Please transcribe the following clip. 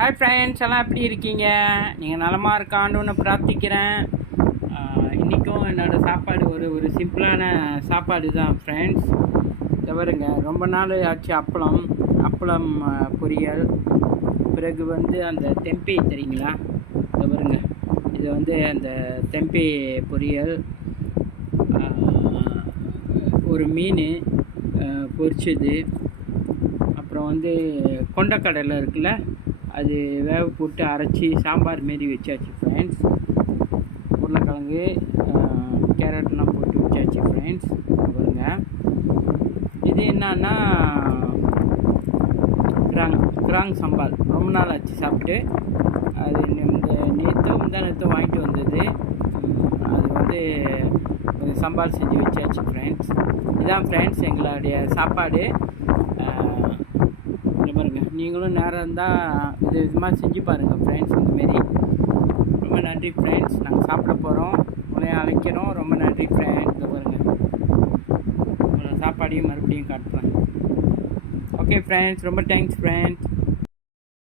Hi friends, எல்லாம் எப்படி இருக்கீங்க? நீங்கள் நலமாக இருக்கான்னு பிரார்த்திக்கிறேன். இன்றைக்கும் என்னோடய சாப்பாடு ஒரு சிம்பிளான சாப்பாடு தான் ஃப்ரெண்ட்ஸ். இதை பாருங்க, ரொம்ப நாள் ஆச்சு அப்பளம் பொரியல். பிறகு அந்த தெம்பே தெரியுங்களா? இதை பாருங்க, இது அந்த தெம்பே பொரியல், ஒரு மீன் பொரிச்சது, அப்புறம் கொண்டக்கடலை இருக்குல்ல, அது வேக போட்டு அரைச்சி சாம்பார் மாரி வச்சாச்சு ஃப்ரெண்ட்ஸ். உருளைக்கிழங்கு கேரட்லாம் போட்டு வச்சாச்சு ஃப்ரெண்ட்ஸ். பாருங்க, இது என்னன்னா கிராங் சாம்பார். ரொம்ப நாள் ஆச்சு சாப்பிட்டு. அது இந்த நேற்று வாங்கிட்டு வந்தது. அது சாம்பார் செஞ்சு வச்சாச்சு ஃப்ரெண்ட்ஸ். இதான் ஃப்ரெண்ட்ஸ் எங்களுடைய சாப்பாடு. பாருங்கள், நீங்களும் நேரம் இருந்தால் விதமாக செஞ்சு பாருங்கள் ஃப்ரெண்ட்ஸ். இந்தமாரி ரொம்ப நன்றி ஃப்ரெண்ட்ஸ். நாங்கள் சாப்பிட போகிறோம், உங்களை அழைக்கிறோம். ரொம்ப நன்றி ஃப்ரெண்ட்ஸ். இதை பாருங்கள், உங்களை சாப்பாடையும் மறுபடியும் காட்டுறேன். ஓகே ஃப்ரெண்ட்ஸ், ரொம்ப தேங்க்ஸ் ஃப்ரெண்ட்ஸ்.